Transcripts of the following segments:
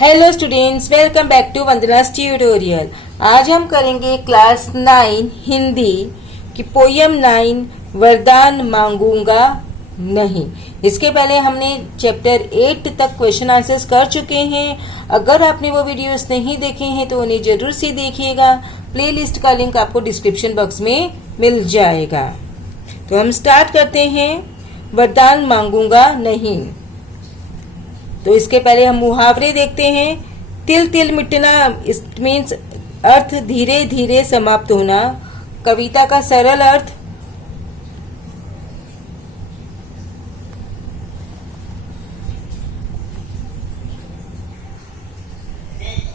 Hello students, welcome back to Vandana's tutorial. आज हम करेंगे क्लास 9 हिंदी की पोयम 9 वरदान मांगूंगा नहीं। इसके पहले हमने चैप्टर 8 तक क्वेश्चन आंसर्स कर चुके हैं। अगर आपने वो वीडियोस नहीं देखे हैं तो उन्हें जरूर से देखिएगा। प्लेलिस्ट का लिंक आपको डिस्क्रिप्शन बॉक्स में मिल जाएगा। तो हम स्टार्ट करते हैं। वरदान मांगूंगा नहीं। तो इसके पहले हम मुहावरे देखते हैं। तिल तिल मिटना, इट मीन्स अर्थ धीरे धीरे समाप्त होना। कविता का सरल अर्थ,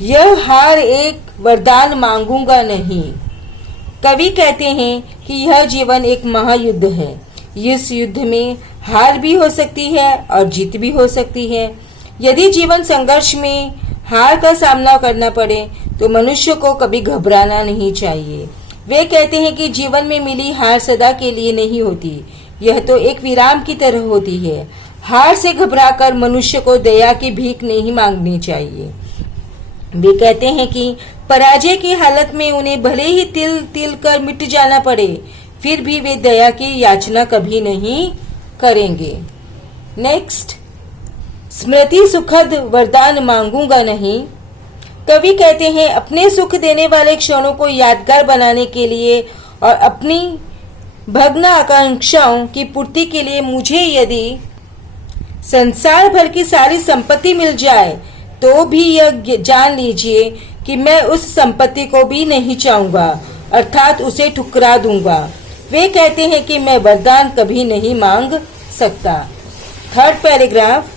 यह हार एक वरदान मांगूंगा नहीं। कवि कहते हैं कि यह जीवन एक महायुद्ध है। इस युद्ध में हार भी हो सकती है और जीत भी हो सकती है। यदि जीवन संघर्ष में हार का सामना करना पड़े तो मनुष्य को कभी घबराना नहीं चाहिए। वे कहते हैं कि जीवन में मिली हार सदा के लिए नहीं होती, यह तो एक विराम की तरह होती है। हार से घबराकर मनुष्य को दया की भीख नहीं मांगनी चाहिए। वे कहते हैं कि पराजय की हालत में उन्हें भले ही तिल तिल कर मिट जाना पड़े, फिर भी वे दया की याचना कभी नहीं करेंगे। नेक्स्ट, स्मृति सुखद वरदान मांगूंगा नहीं। कवि कहते हैं अपने सुख देने वाले क्षणों को यादगार बनाने के लिए और अपनी भग्न आकांक्षाओं की पूर्ति के लिए मुझे यदि संसार भर की सारी संपत्ति मिल जाए तो भी यह जान लीजिए कि मैं उस संपत्ति को भी नहीं चाहूंगा, अर्थात उसे ठुकरा दूंगा। वे कहते हैं कि मैं वरदान कभी नहीं मांग सकता। थर्ड पैराग्राफ,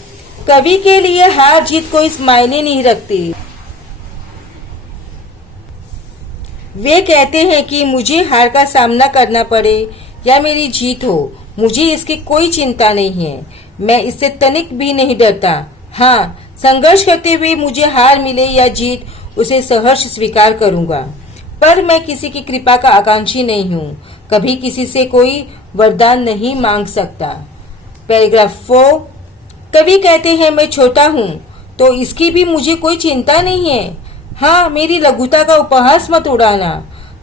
कवि के लिए हार जीत कोई मायने नहीं रखती। वे कहते हैं कि मुझे हार का सामना करना पड़े या मेरी जीत हो, मुझे इसकी कोई चिंता नहीं है। मैं इससे तनिक भी नहीं डरता। हाँ, संघर्ष करते हुए मुझे हार मिले या जीत, उसे सहर्ष स्वीकार करूंगा। पर मैं किसी की कृपा का आकांक्षी नहीं हूँ, कभी किसी से कोई वरदान नहीं मांग सकता। पैराग्राफ 4, कवि कहते हैं मैं छोटा हूँ तो इसकी भी मुझे कोई चिंता नहीं है। हाँ, मेरी लघुता का उपहास मत उड़ाना।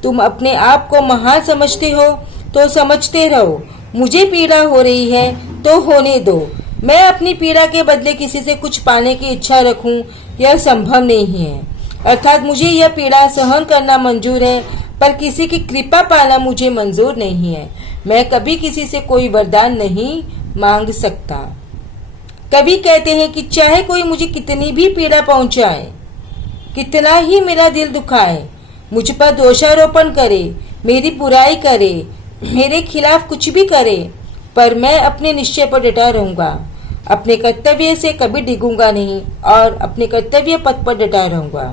तुम अपने आप को महान समझते हो तो समझते रहो। मुझे पीड़ा हो रही है तो होने दो। मैं अपनी पीड़ा के बदले किसी से कुछ पाने की इच्छा रखूं, यह संभव नहीं है। अर्थात मुझे यह पीड़ा सहन करना मंजूर है, पर किसी की कृपा पाना मुझे मंजूर नहीं है। मैं कभी किसी से कोई वरदान नहीं मांग सकता। कवि कहते हैं कि चाहे कोई मुझे कितनी भी पीड़ा पहुंचाए, कितना ही मेरा दिल दुखाए, मुझ पर दोषारोपण करे, मेरी बुराई करे, मेरे खिलाफ कुछ भी करे, पर मैं अपने निश्चय पर डटा रहूंगा। अपने कर्तव्य से कभी डिगूंगा नहीं और अपने कर्तव्य पथ पर डटा रहूंगा।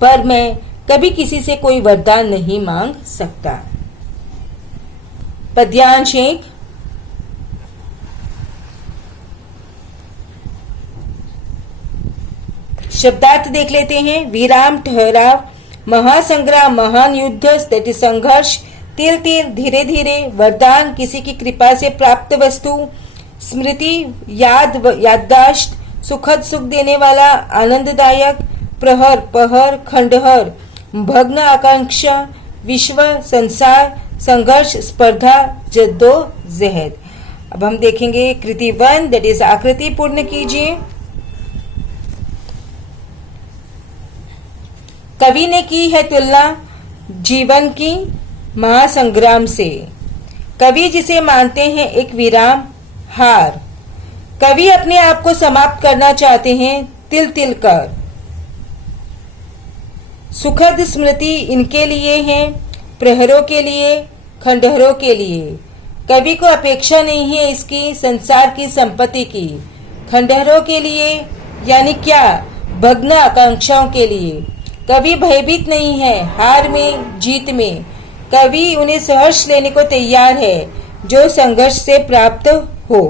पर मैं कभी किसी से कोई वरदान नहीं मांग सकता। पद्यांश 1, शब्दार्थ देख लेते हैं। विराम, ठहराव, महासंग्राम, महान युद्ध, दैट इज संघर्ष, तिल तिल, धीरे धीरे, वरदान, किसी की कृपा से प्राप्त वस्तु, स्मृति, याददाश्त, सुखद, सुख देने वाला, आनंददायक, प्रहर, पहर, खंडहर, भग्न आकांक्षा, विश्व, संसार, संघर्ष, स्पर्धा, जद्दोजहद। अब हम देखेंगे कृति 1, दैट इज आकृति पूर्ण कीजिए। कवि ने की है तुलना जीवन की महासंग्राम से। कवि जिसे मानते हैं एक विराम, हार। कवि अपने आप को समाप्त करना चाहते हैं तिल तिल कर। सुखद स्मृति इनके लिए है, प्रहरों के लिए, खंडहरों के लिए। कवि को अपेक्षा नहीं है इसकी संसार की संपत्ति की। खंडहरों के लिए यानी क्या, भग्न आकांक्षाओं के लिए। कवि भयभीत नहीं है हार में, जीत में। कवि उन्हें सहर्ष लेने को तैयार है जो संघर्ष से प्राप्त हो।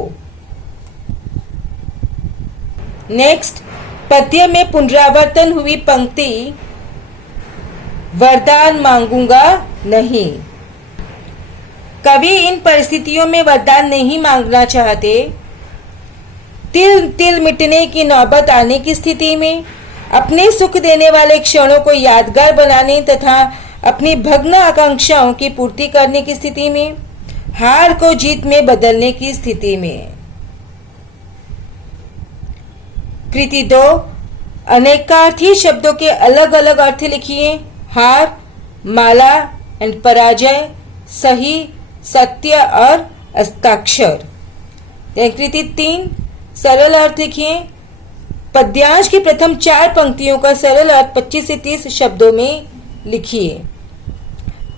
नेक्स्ट, पद्य में पुनरावर्तन हुई पंक्ति वरदान मांगूंगा नहीं। कवि इन परिस्थितियों में वरदान नहीं मांगना चाहते। तिल तिल मिटने की नौबत आने की स्थिति में, अपने सुख देने वाले क्षणों को यादगार बनाने तथा अपनी भग्न आकांक्षाओं की पूर्ति करने की स्थिति में, हार को जीत में बदलने की स्थिति में। कृति 2, अनेकार्थी शब्दों के अलग अलग अर्थ लिखिए। हार, माला एंड पराजय, सही, सत्य और हस्ताक्षर। कृति 3, सरल अर्थ लिखिए। पद्यांश की प्रथम 4 पंक्तियों का सरल अर्थ 25 से 30 शब्दों में लिखिए।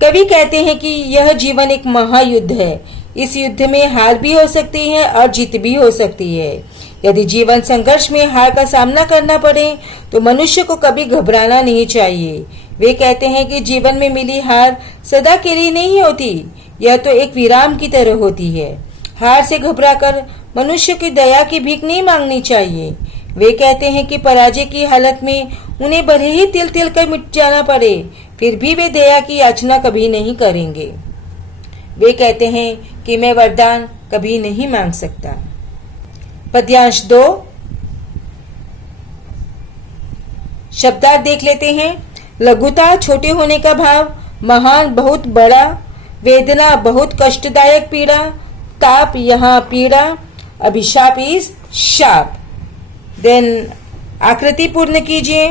कवि कहते हैं कि यह जीवन एक महायुद्ध है। इस युद्ध में हार भी हो सकती है और जीत भी हो सकती है। यदि जीवन संघर्ष में हार का सामना करना पड़े तो मनुष्य को कभी घबराना नहीं चाहिए। वे कहते हैं कि जीवन में मिली हार सदा के लिए नहीं होती, यह तो एक विराम की तरह होती है। हार से घबराकर मनुष्य की दया की भीख नहीं मांगनी चाहिए। वे कहते हैं कि पराजय की हालत में उन्हें भले ही तिल तिल कर मिट जाना पड़े, फिर भी वे दया की याचना कभी नहीं करेंगे। वे कहते हैं कि मैं वरदान कभी नहीं मांग सकता। पद्यांश 2, शब्दार्थ देख लेते हैं। लघुता, छोटे होने का भाव। महान, बहुत बड़ा। वेदना, बहुत कष्टदायक पीड़ा। ताप, यहाँ पीड़ा। अभिशाप इज शाप। देन आकृति पूर्ण कीजिए।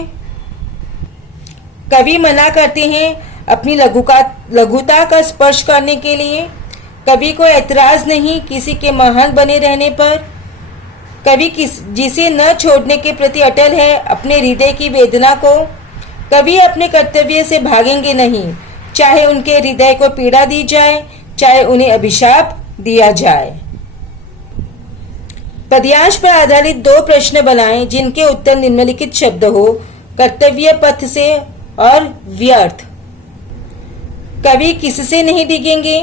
कवि मना करते हैं अपनी लघुता का स्पर्श करने के लिए। कवि को ऐतराज नहीं किसी के महान बने रहने पर। कवि जिसे न छोड़ने के प्रति अटल है अपने हृदय की वेदना को। कवि अपने कर्तव्य से भागेंगे नहीं, चाहे उनके हृदय को पीड़ा दी जाए, चाहे उन्हें अभिशाप दिया जाए। पद्यांश पर आधारित 2 प्रश्न बनाएं जिनके उत्तर निम्नलिखित शब्द हो। कर्तव्य पथ से और व्यर्थ। कवि किससे नहीं डिगेंगे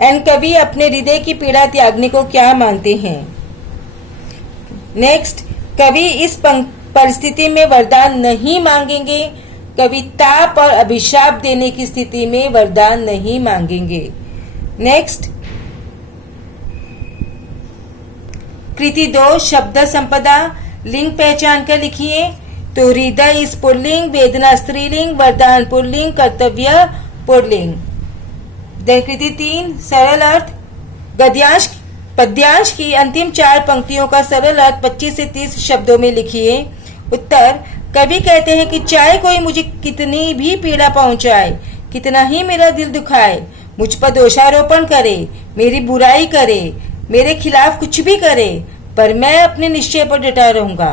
एंड कवि अपने हृदय की पीड़ा त्यागने को क्या मानते हैं। नेक्स्ट, कवि इस परिस्थिति में वरदान नहीं मांगेंगे। कवि ताप और अभिशाप देने की स्थिति में वरदान नहीं मांगेंगे। नेक्स्ट, कृति 2, शब्द संपदा। लिंग पहचान कर लिखिए। तो हृदय इस पुल्लिंग, वेदना स्त्रीलिंग, वरदान पुल्लिंग, कर्तव्य पुल्लिंग। कृति 3, सरल अर्थ। पद्यांश की अंतिम 4 पंक्तियों का सरल अर्थ 25 से 30 शब्दों में लिखिए। उत्तर, कवि कहते हैं कि चाहे कोई मुझे कितनी भी पीड़ा पहुंचाए, कितना ही मेरा दिल दुखाए, मुझ पर दोषारोपण करे, मेरी बुराई करे, मेरे खिलाफ कुछ भी करे, पर मैं अपने निश्चय पर डटा रहूंगा,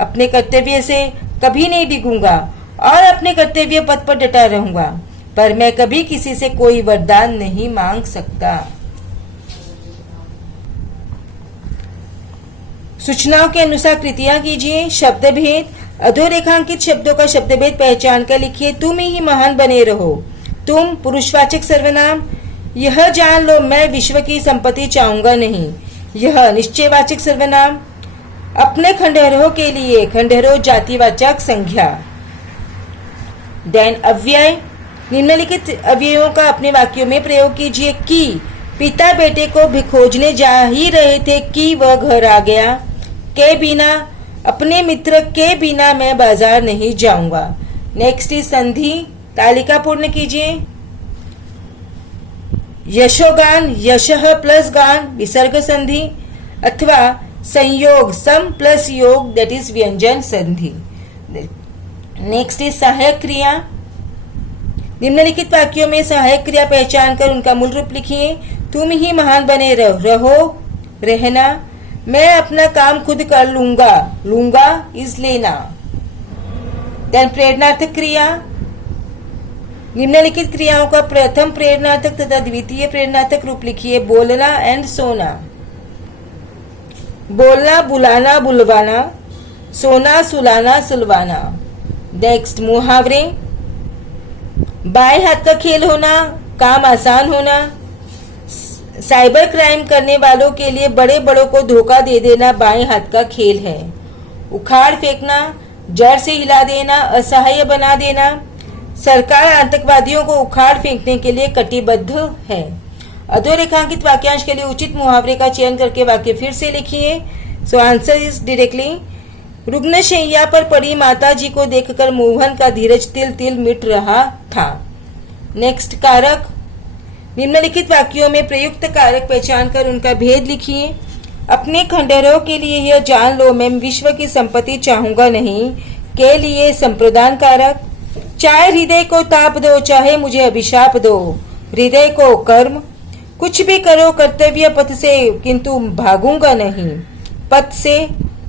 अपने कर्तव्य से कभी नहीं डिगूंगा और अपने कर्तव्य पथ पर डटा रहूंगा, पर मैं कभी किसी से कोई वरदान नहीं मांग सकता। सूचनाओं के अनुसार कृतियां कीजिए। शब्द भेद। अधोरेखांकित शब्दों का शब्द भेद पहचान कर लिखिए। तुम ही महान बने रहो। तुम पुरुषवाचक सर्वनाम। यह जान लो मैं विश्व की संपत्ति चाहूंगा नहीं। यह निश्चयवाचक सर्वनाम। अपने खंडहरों के लिए खंडहरों जातिवाचक संज्ञा। देन अव्यय। निम्नलिखित अव्ययों का अपने वाक्यों में प्रयोग कीजिए कि पिता बेटे को भी खोजने जा ही रहे थे कि वह घर आ गया। के बिना, अपने मित्र के बिना मैं बाजार नहीं जाऊंगा। नेक्स्ट इज संधि। तालिका पूर्ण कीजिए। यशोगान, यशः प्लस गान विसर्ग संधि, अथवा संयोग सम प्लस योग दैट इज व्यंजन संधि। नेक्स्ट इज सहायक क्रिया। निम्नलिखित वाक्यों में सहायक क्रिया पहचान कर उनका मूल रूप लिखिए। तुम ही महान बने रहो, रहना। मैं अपना काम खुद कर लूंगा, लूंगा इज लेना। देन प्रेरणार्थक क्रिया। निम्नलिखित क्रियाओं का प्रथम प्रेरणार्थक तथा द्वितीय प्रेरणार्थक रूप लिखिए। बोलना एंड सोना। बोलना बुलाना बुलवाना, सोना सुलाना सुलवाना। नेक्स्ट मुहावरे। बाएं हाथ का खेल होना, काम आसान होना। साइबर क्राइम करने वालों के लिए बड़े बड़ों को धोखा दे देना बाएं हाथ का खेल है। उखाड़ फेंकना, जड़ से हिला देना, असहाय बना देना। सरकार आतंकवादियों को उखाड़ फेंकने के लिए कटिबद्ध है। अधोरेखांकित वाक्यांश के लिए उचित मुहावरे का चयन करके वाक्य फिर से लिखिए। सो आंसर इज डायरेक्टली रुग्णशैया पर पड़ी माता जी को देखकर मोहन का धीरज तिल तिल मिट रहा था। नेक्स्ट, कारक। निम्नलिखित वाक्यों में प्रयुक्त कारक पहचान कर उनका भेद लिखिए। अपने खंडहरों के लिए यह जान लो, मैं विश्व की संपत्ति चाहूंगा नहीं। के लिए संप्रदान कारक। चाहे हृदय को ताप दो, चाहे मुझे अभिशाप दो। हृदय को कर्म। कुछ भी करो कर्तव्य पथ से, किंतु भागूंगा नहीं। पथ से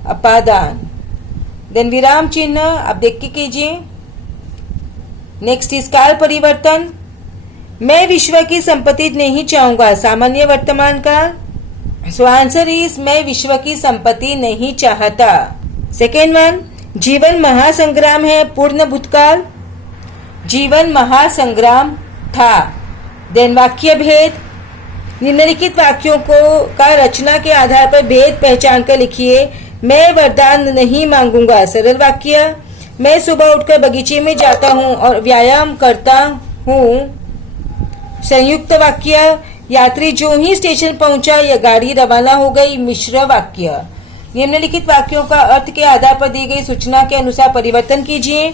अपादान। देन विराम चिन्ह आप देख के कीजिए। नेक्स्ट इस काल परिवर्तन। मैं विश्व की संपत्ति नहीं चाहूंगा, सामान्य वर्तमान काल। सो आंसर इज मैं विश्व की संपत्ति नहीं चाहता। सेकेंड वन, जीवन महासंग्राम है, पूर्ण भूतकाल। जीवन महासंग्राम था। देन वाक्य भेद। निम्नलिखित वाक्यों को का रचना के आधार पर भेद पहचान कर लिखिए। मैं वरदान नहीं मांगूंगा, सरल वाक्य। मैं सुबह उठकर बगीचे में जाता हूँ और व्यायाम करता हूँ, संयुक्त वाक्य। यात्री जो ही स्टेशन पहुंचा या गाड़ी रवाना हो गई, मिश्र वाक्य। निम्नलिखित वाक्यों का अर्थ के आधार पर दी गई सूचना के अनुसार परिवर्तन कीजिए।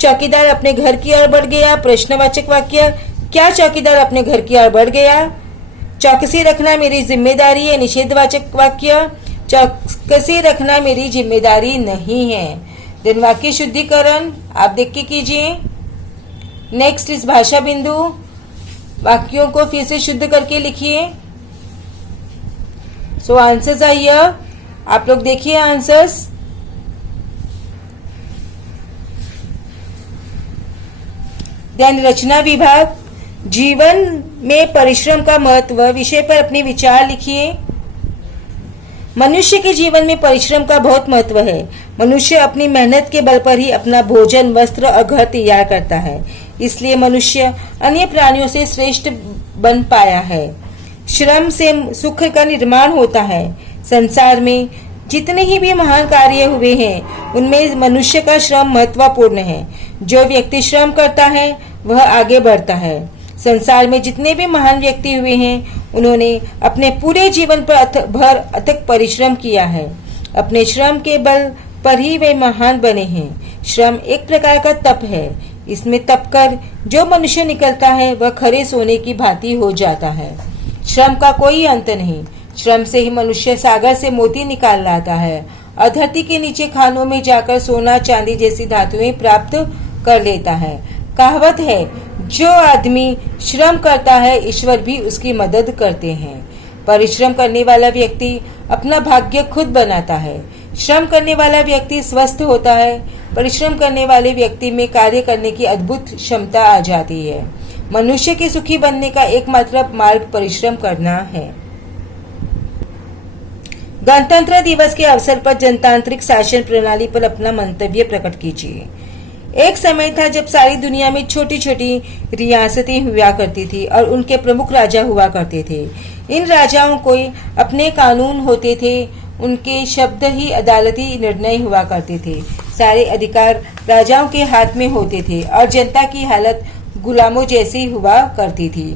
चौकीदार अपने घर की ओर बढ़ गया, प्रश्नवाचक वाक्य। क्या चौकीदार अपने घर की ओर बढ़ गया? चौकसी रखना मेरी जिम्मेदारी है, निषेधवाचक वाक्य। चौकसी रखना मेरी जिम्मेदारी नहीं है। दिन वाक्य शुद्धिकरण आप देख के कीजिए। नेक्स्ट इस भाषा बिंदु। वाक्यों को फिर से शुद्ध करके लिखिए। सो आंसर्स आर हियर, आप लोग देखिए आंसर्स। देन रचना विभाग। जीवन में परिश्रम का महत्व विषय पर अपने विचार लिखिए। मनुष्य के जीवन में परिश्रम का बहुत महत्व है। मनुष्य अपनी मेहनत के बल पर ही अपना भोजन, वस्त्र और घर तैयार करता है, इसलिए मनुष्य अन्य प्राणियों से श्रेष्ठ बन पाया है। श्रम से सुख का निर्माण होता है। संसार में जितने ही भी महान कार्य हुए हैं, उनमें मनुष्य का श्रम महत्वपूर्ण है। जो व्यक्ति श्रम करता है वह आगे बढ़ता है। संसार में जितने भी महान व्यक्ति हुए हैं, उन्होंने अपने पूरे जीवन पर अथक परिश्रम किया है। अपने श्रम के बल पर ही वे महान बने हैं। श्रम एक प्रकार का तप है। इसमें तप कर जो मनुष्य निकलता है वह खरे सोने की भांति हो जाता है। श्रम का कोई अंत नहीं। श्रम से ही मनुष्य सागर से मोती निकाल लाता है और धरती के नीचे खानों में जाकर सोना, चांदी जैसी धातुएं प्राप्त कर लेता है। कहावत है, जो आदमी श्रम करता है ईश्वर भी उसकी मदद करते हैं। परिश्रम करने वाला व्यक्ति अपना भाग्य खुद बनाता है। श्रम करने वाला व्यक्ति स्वस्थ होता है। परिश्रम करने वाले व्यक्ति में कार्य करने की अद्भुत क्षमता आ जाती है। मनुष्य के सुखी बनने का एकमात्र मार्ग परिश्रम करना है। गणतंत्र दिवस के अवसर पर जनतांत्रिक शासन प्रणाली पर अपना मंतव्य प्रकट कीजिए। एक समय था जब सारी दुनिया में छोटी छोटी रियासतें हुआ करती थी और उनके प्रमुख राजा हुआ करते थे। इन राजाओं को अपने कानून होते थे, उनके शब्द ही अदालती निर्णय हुआ करते थे। सारे अधिकार राजाओं के हाथ में होते थे और जनता की हालत गुलामों जैसी हुआ करती थी।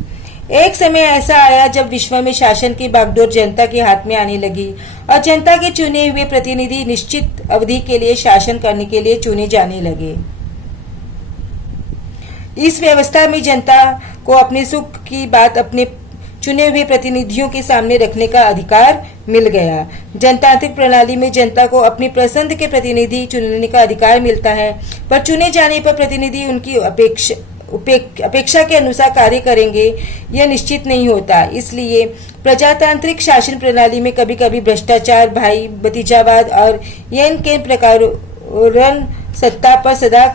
एक समय ऐसा आया जब विश्व में शासन की बागडोर जनता के हाथ में आने लगी और जनता के चुने हुए प्रतिनिधि निश्चित अवधि के लिए शासन करने के लिए चुने जाने लगे। इस व्यवस्था में जनता को अपने सुख की बात अपने चुने हुए प्रतिनिधियों के सामने रखने का अधिकार मिल गया। जनतांत्रिक प्रणाली में जनता को अपनी पसंद के प्रतिनिधि चुनने का अधिकार मिलता है, पर चुने जाने पर प्रतिनिधि उनकी अपेक्षा के अनुसार कार्य करेंगे यह निश्चित नहीं होता। इसलिए प्रजातांत्रिक शासन प्रणाली में कभी कभी भ्रष्टाचार, भाई भतीजावाद और यन के प्रकार सत्ता पर सदा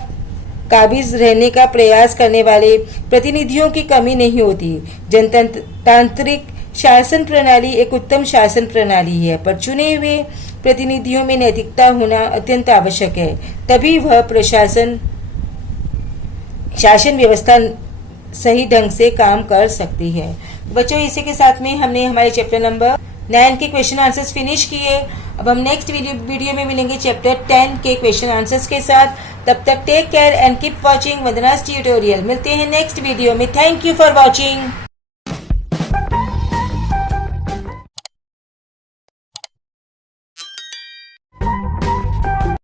काबिज रहने का प्रयास करने वाले प्रतिनिधियों की कमी नहीं होती। जनतांत्रिक शासन प्रणाली एक उत्तम शासन प्रणाली है, पर चुने हुए प्रतिनिधियों में नैतिकता होना अत्यंत आवश्यक है, तभी वह शासन व्यवस्था सही ढंग से काम कर सकती है। बच्चों, इसी के साथ में हमने हमारे चैप्टर नंबर 9 के क्वेश्चन आंसर्स फिनिश किए। अब हम नेक्स्ट वीडियो में मिलेंगे चैप्टर 10 के क्वेश्चन आंसर्स के साथ। तब तक take care and keep watching Vandana's tutorial. मिलते हैं नेक्स्ट वीडियो में। Thank you for watching.